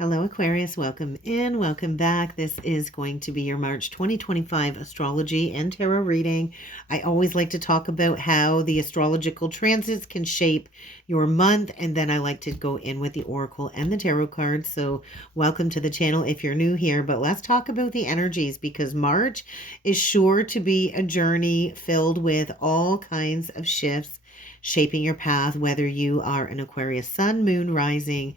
Hello, Aquarius. Welcome in. Welcome back. This is going to be your March 2025 astrology and tarot reading. I always like to talk about how the astrological transits can shape your month, and then I like to go in with the oracle and the tarot cards. So welcome to the channel if you're new here, but let's talk about the energies because March is sure to be a journey filled with all kinds of shifts shaping your path, whether you are an Aquarius Sun, Moon, Rising,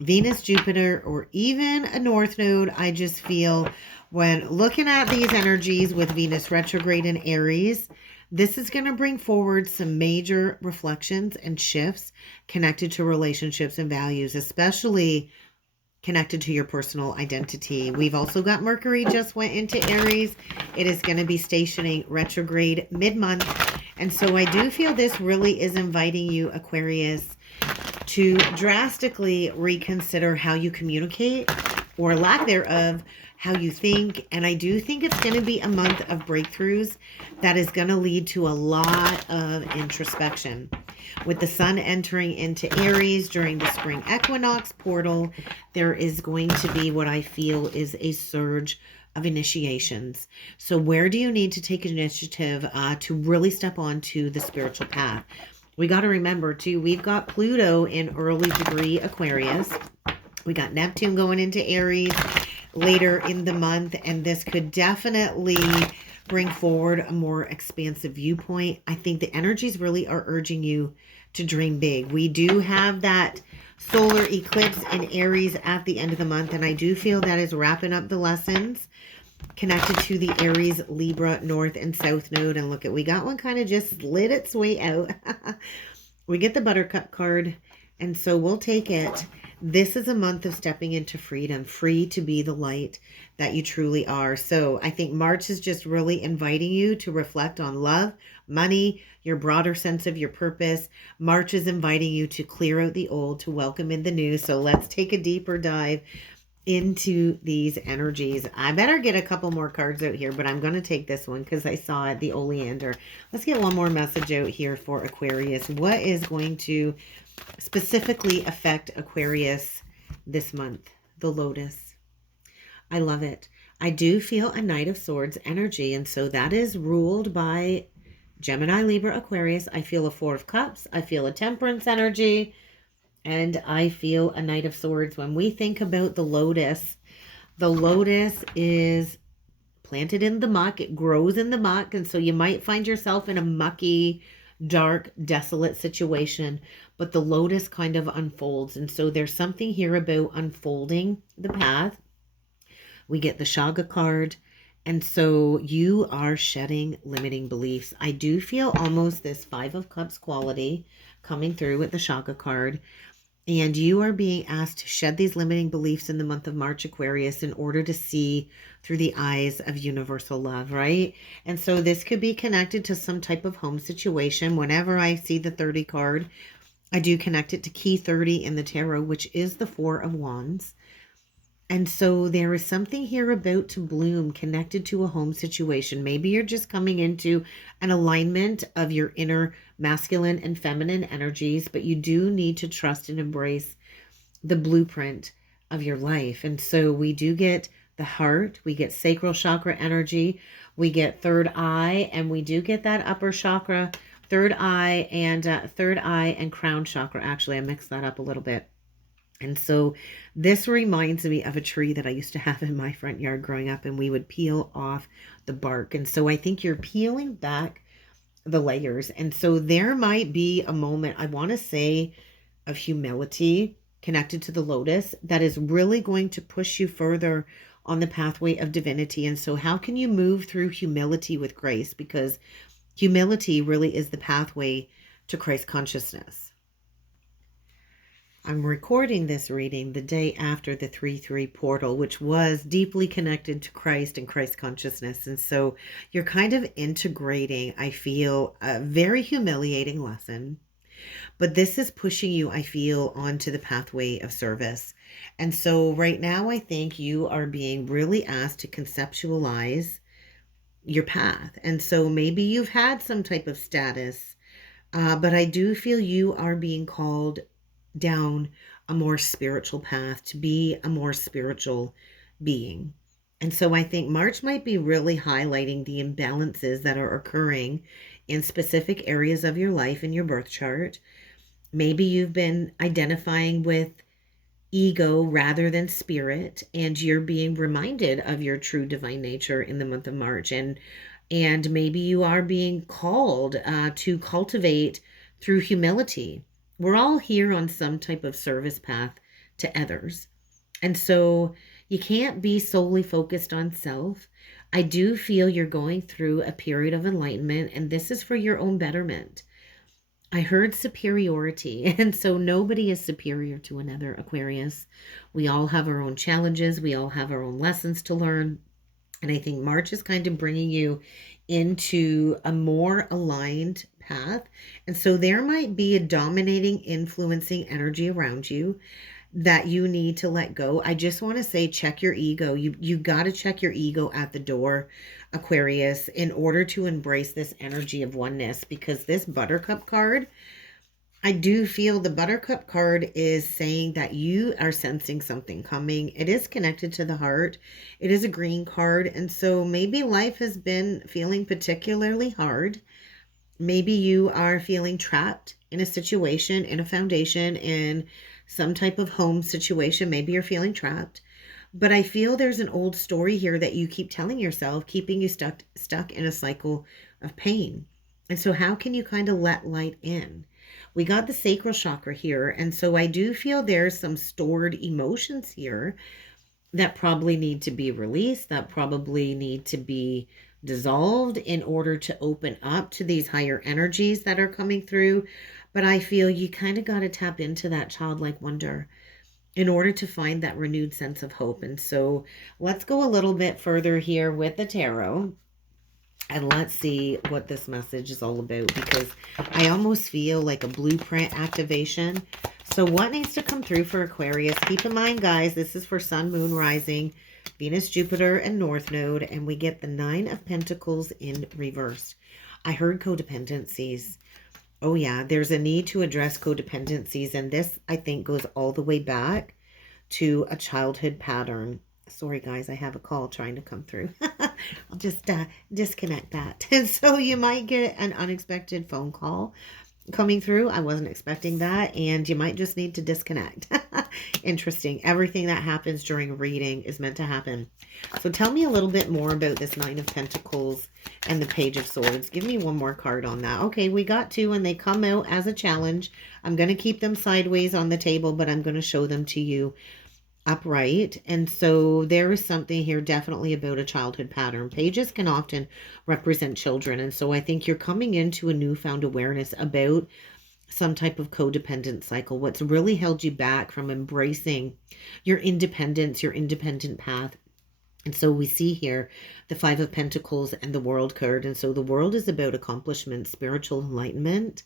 Venus, Jupiter, or even a North Node. I just feel when looking at these energies with Venus retrograde in Aries, this is going to bring forward some major reflections and shifts connected to relationships and values, especially connected to your personal identity. We've also got Mercury just went into Aries. It is going to be stationing retrograde mid-month. And so I do feel this really is inviting you, Aquarius, to drastically reconsider how you communicate or lack thereof, how you think. And I do think it's going to be a month of breakthroughs that is going to lead to a lot of introspection. With the sun entering into Aries during the Spring Equinox portal, there is going to be what I feel is a surge of initiations. So where do you need to take initiative to really step onto the spiritual path? We got to remember, too, we've got Pluto in early degree Aquarius. We got Neptune going into Aries later in the month, and this could definitely bring forward a more expansive viewpoint. I think the energies really are urging you to dream big. We do have that solar eclipse in Aries at the end of the month, and I do feel that is wrapping up the lessons connected to the Aries, Libra, North and South node. And look at, we got one kind of just slid its way out. We get the Buttercup card, and so we'll take it. This is a month of stepping into freedom, free to be the light that you truly are. So I think March is just really inviting you to reflect on love, money, your broader sense of your purpose. March is inviting you to clear out the old, to welcome in the new. So let's take a deeper dive into these energies. I better get a couple more cards out here, but I'm going to take this one because I saw it, the oleander. Let's get one more message out here for Aquarius. What is going to specifically affect Aquarius this month? The lotus. I love it. I do feel a Knight of Swords energy, and so that is ruled by Gemini, Libra, Aquarius. I feel a Four of Cups. I feel a Temperance energy. And I feel a Knight of Swords. When we think about the lotus is planted in the muck. It grows in the muck. And so you might find yourself in a mucky, dark, desolate situation. But the lotus kind of unfolds. And so there's something here about unfolding the path. We get the Shaga card. And so you are shedding limiting beliefs. I do feel almost this Five of Cups quality coming through with the Shaga card. And you are being asked to shed these limiting beliefs in the month of March, Aquarius, in order to see through the eyes of universal love, right? And so this could be connected to some type of home situation. Whenever I see the 30 card, I do connect it to key 30 in the tarot, which is the Four of Wands. And so there is something here about to bloom connected to a home situation. Maybe you're just coming into an alignment of your inner masculine and feminine energies, but you do need to trust and embrace the blueprint of your life. And so we do get the heart, we get sacral chakra energy, we get third eye, and we do get that upper chakra, third eye and crown chakra. Actually, I mixed that up a little bit. And so this reminds me of a tree that I used to have in my front yard growing up, and we would peel off the bark. And so I think you're peeling back the layers. And so there might be a moment, I want to say, of humility connected to the lotus that is really going to push you further on the pathway of divinity. And so how can you move through humility with grace? Because humility really is the pathway to Christ consciousness. I'm recording this reading the day after the 3-3 portal, which was deeply connected to Christ and Christ consciousness. And so you're kind of integrating, I feel, a very humiliating lesson. But this is pushing you, I feel, onto the pathway of service. And so right now, I think you are being really asked to conceptualize your path. And so maybe you've had some type of status, but I do feel you are being called down a more spiritual path, to be a more spiritual being. And so I think March might be really highlighting the imbalances that are occurring in specific areas of your life in your birth chart. Maybe you've been identifying with ego rather than spirit, and you're being reminded of your true divine nature in the month of March. And maybe you are being called to cultivate through humility. We're all here on some type of service path to others. And so you can't be solely focused on self. I do feel you're going through a period of enlightenment, and this is for your own betterment. I heard superiority, and so nobody is superior to another, Aquarius. We all have our own challenges. We all have our own lessons to learn. And I think March is kind of bringing you into a more aligned path. And so there might be a dominating, influencing energy around you that you need to let go. I just want to say, check your ego. You got to check your ego at the door, Aquarius, in order to embrace this energy of oneness, because this Buttercup card, I do feel the Buttercup card is saying that you are sensing something coming. It is connected to the heart. It is a green card. And so maybe life has been feeling particularly hard. Maybe you are feeling trapped in a situation, in a foundation, in some type of home situation. Maybe you're feeling trapped. But I feel there's an old story here that you keep telling yourself, keeping you stuck in a cycle of pain. And so how can you kind of let light in? We got the sacral chakra here. And so I do feel there's some stored emotions here that probably need to be released, that probably need to be dissolved in order to open up to these higher energies that are coming through. But I feel you kind of got to tap into that childlike wonder in order to find that renewed sense of hope. And so let's go a little bit further here with the tarot. And let's see what this message is all about, because I almost feel like a blueprint activation. So what needs to come through for Aquarius? Keep in mind, guys, this is for Sun, Moon, Rising, Venus, Jupiter, and North Node. And we get the Nine of Pentacles in reverse. I heard codependencies. Oh, yeah, there's a need to address codependencies. And this, I think, goes all the way back to a childhood pattern. Sorry, guys, I have a call trying to come through. I'll just disconnect that. And so you might get an unexpected phone call coming through. I wasn't expecting that. And you might just need to disconnect. Interesting. Everything that happens during a reading is meant to happen. So tell me a little bit more about this Nine of Pentacles and the Page of Swords. Give me one more card on that. Okay, we got two, and they come out as a challenge. I'm going to keep them sideways on the table, but I'm going to show them to you upright. And so there is something here definitely about a childhood pattern. Pages can often represent children. And so I think you're coming into a newfound awareness about some type of codependent cycle. What's really held you back from embracing your independence, your independent path. And so we see here the Five of Pentacles and the World card. And so the World is about accomplishment, spiritual enlightenment.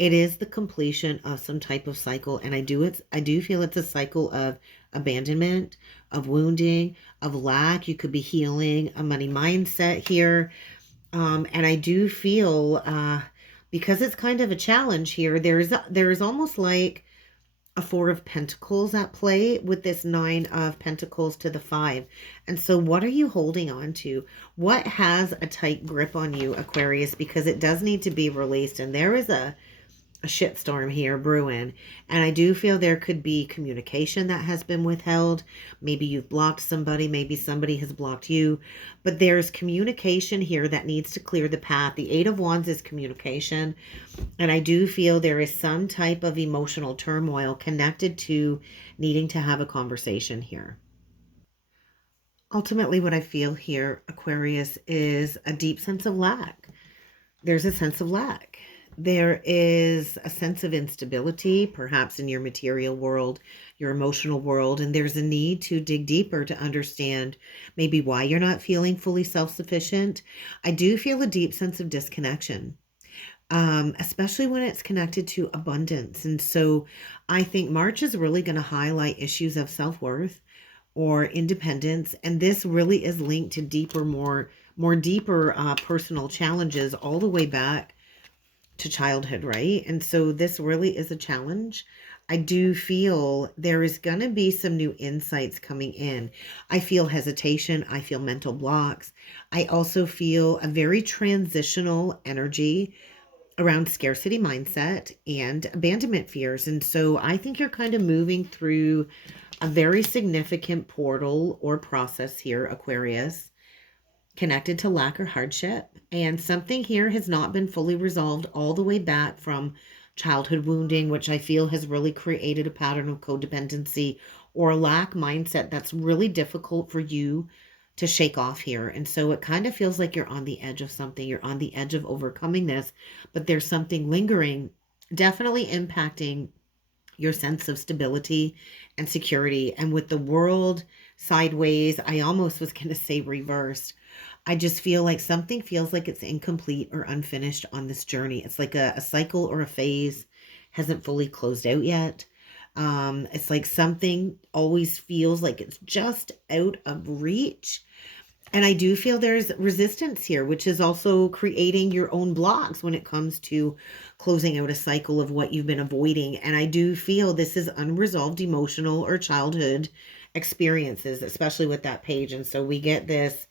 It is the completion of some type of cycle. And I do feel it's a cycle of abandonment, of wounding, of lack. You could be healing a money mindset here. And I do feel, because it's kind of a challenge here, there's almost like a Four of Pentacles at play with this Nine of Pentacles to the Five. And so what are you holding on to? What has a tight grip on you, Aquarius? Because it does need to be released. And there is a shitstorm here brewing. And I do feel there could be communication that has been withheld. Maybe you've blocked somebody. Maybe somebody has blocked you. But there's communication here that needs to clear the path. The Eight of Wands is communication. And I do feel there is some type of emotional turmoil connected to needing to have a conversation here. Ultimately, what I feel here, Aquarius, is a deep sense of lack. There's a sense of lack. There is a sense of instability, perhaps in your material world, your emotional world, and there's a need to dig deeper to understand maybe why you're not feeling fully self-sufficient. I do feel a deep sense of disconnection, especially when it's connected to abundance. And so I think March is really going to highlight issues of self-worth or independence, and this really is linked to deeper, more deeper personal challenges all the way back to childhood, right? And so this really is a challenge. I do feel there is going to be some new insights coming in. I feel hesitation. I feel mental blocks. I also feel a very transitional energy around scarcity mindset and abandonment fears. And so I think you're kind of moving through a very significant portal or process here, Aquarius, connected to lack or hardship. And something here has not been fully resolved all the way back from childhood wounding, which I feel has really created a pattern of codependency or a lack mindset that's really difficult for you to shake off here. And so it kind of feels like you're on the edge of something. You're on the edge of overcoming this, but there's something lingering, definitely impacting your sense of stability and security. And with the world sideways, I almost was going to say reversed. I just feel like something feels like it's incomplete or unfinished on this journey. It's like a cycle or a phase hasn't fully closed out yet. It's like something always feels like it's just out of reach. And I do feel there's resistance here, which is also creating your own blocks when it comes to closing out a cycle of what you've been avoiding. And I do feel this is unresolved emotional or childhood experiences, especially with that page. And so we get this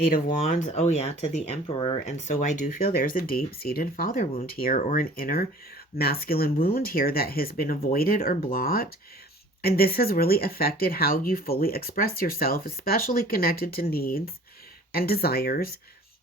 Eight of Wands, oh yeah, to the Emperor. And so I do feel there's a deep-seated father wound here, or an inner masculine wound here that has been avoided or blocked. And this has really affected how you fully express yourself, especially connected to needs and desires.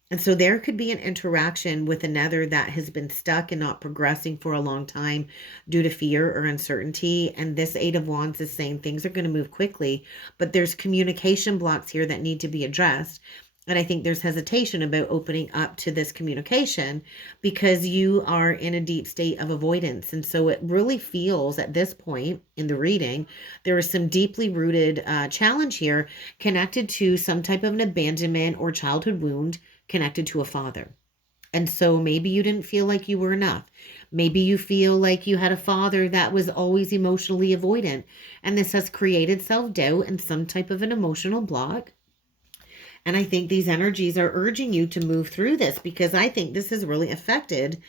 And so there could be an interaction with another that has been stuck and not progressing for a long time due to fear or uncertainty. And this Eight of Wands is saying things are going to move quickly, but there's communication blocks here that need to be addressed. And I think there's hesitation about opening up to this communication because you are in a deep state of avoidance. And so it really feels at this point in the reading, there is some deeply rooted challenge here connected to some type of an abandonment or childhood wound connected to a father. And so maybe you didn't feel like you were enough. Maybe you feel like you had a father that was always emotionally avoidant. And this has created self-doubt and some type of an emotional block. And I think these energies are urging you to move through this because I think this has really affected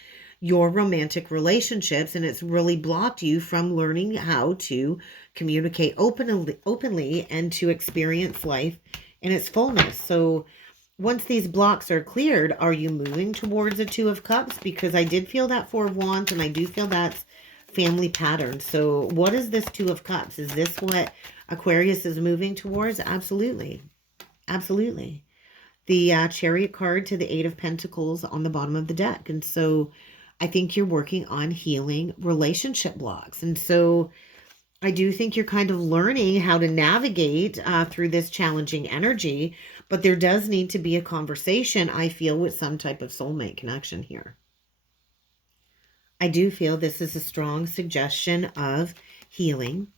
your romantic relationships, and it's really blocked you from learning how to communicate openly and to experience life in its fullness. So once these blocks are cleared, are you moving towards a Two of Cups? Because I did feel that Four of Wands, and I do feel that's family pattern. So what is this Two of Cups? Is this what Aquarius is moving towards? Absolutely. Absolutely. The Chariot card to the Eight of Pentacles on the bottom of the deck. And so I think you're working on healing relationship blocks. And so I do think you're kind of learning how to navigate through this challenging energy. But there does need to be a conversation, I feel, with some type of soulmate connection here. I do feel this is a strong suggestion of healing.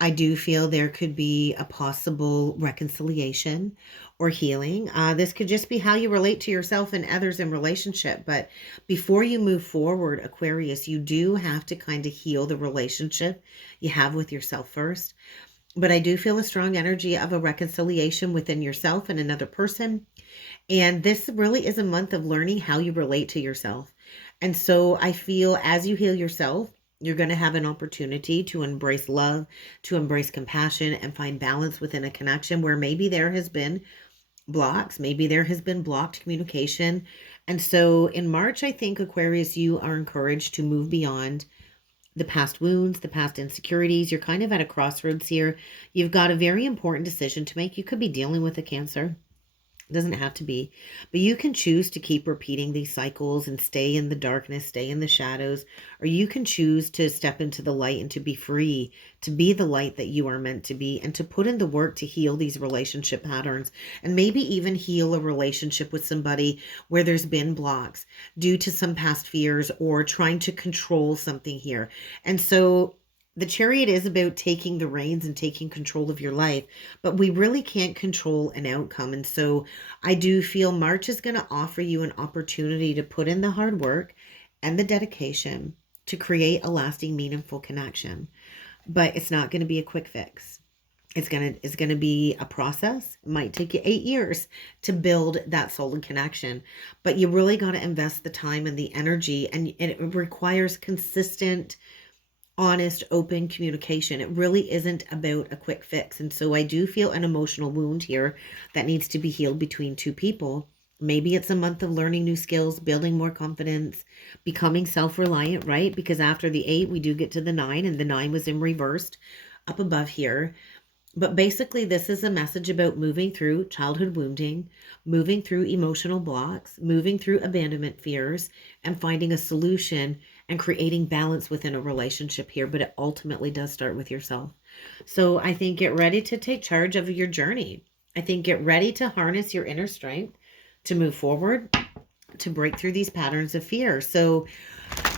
I do feel there could be a possible reconciliation or healing. This could just be how you relate to yourself and others in relationship. But before you move forward, Aquarius, you do have to kind of heal the relationship you have with yourself first. But I do feel a strong energy of a reconciliation within yourself and another person. And this really is a month of learning how you relate to yourself. And so I feel as you heal yourself, you're going to have an opportunity to embrace love, to embrace compassion, and find balance within a connection where maybe there has been blocks, maybe there has been blocked communication. And so in March, I think, Aquarius, you are encouraged to move beyond the past wounds, the past insecurities. You're kind of at a crossroads here. You've got a very important decision to make. You could be dealing with a Cancer. Doesn't have to be, but you can choose to keep repeating these cycles and stay in the darkness, stay in the shadows, or you can choose to step into the light and to be free, to be the light that you are meant to be, and to put in the work to heal these relationship patterns, and maybe even heal a relationship with somebody where there's been blocks due to some past fears or trying to control something here. And so the Chariot is about taking the reins and taking control of your life, but we really can't control an outcome. And so I do feel March is going to offer you an opportunity to put in the hard work and the dedication to create a lasting, meaningful connection. But it's not going to be a quick fix. It's going to be a process. It might take you 8 years to build that solid connection, but you really got to invest the time and the energy, and it requires consistent, honest, open communication. It really isn't about a quick fix. And so I do feel an emotional wound here that needs to be healed between two people. Maybe it's a month of learning new skills, building more confidence, becoming self-reliant, right? Because after the 8, we do get to the 9, and the 9 was in reversed up above here. But basically, this is a message about moving through childhood wounding, moving through emotional blocks, moving through abandonment fears, and finding a solution and creating balance within a relationship here. But it ultimately does start with yourself. So I think get ready to take charge of your journey. I think get ready to harness your inner strength to move forward, to break through these patterns of fear. So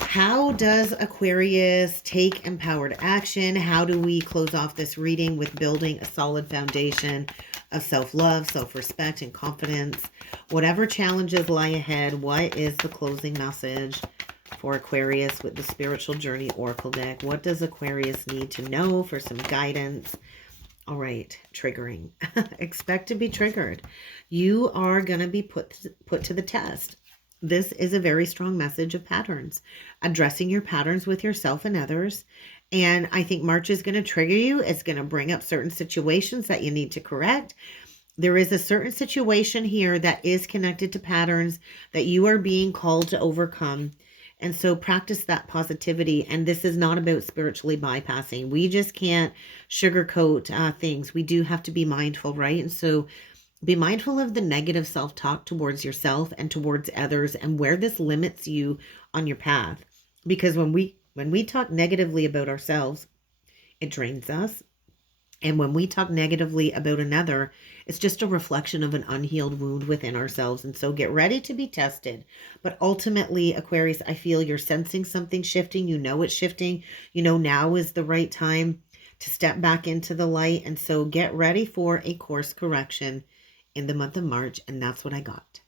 how does Aquarius take empowered action? How do we close off this reading with building a solid foundation of self-love, self-respect, and confidence? Whatever challenges lie ahead, what is the closing message for Aquarius with the Spiritual Journey Oracle deck? What does Aquarius need to know for some guidance? All right, triggering. Expect to be triggered. You are going to be put to the test. This is a very strong message of patterns, addressing your patterns with yourself and others. And I think March is going to trigger you. It's going to bring up certain situations that you need to correct. There is a certain situation here that is connected to patterns that you are being called to overcome. And so practice that positivity. And this is not about spiritually bypassing. We just can't sugarcoat things. We do have to be mindful, right? And so be mindful of the negative self-talk towards yourself and towards others, and where this limits you on your path. Because when we talk negatively about ourselves, it drains us. And when we talk negatively about another, it's just a reflection of an unhealed wound within ourselves. And so get ready to be tested. But ultimately, Aquarius, I feel you're sensing something shifting. You know it's shifting. You know now is the right time to step back into the light. And so get ready for a course correction in the month of March. And that's what I got.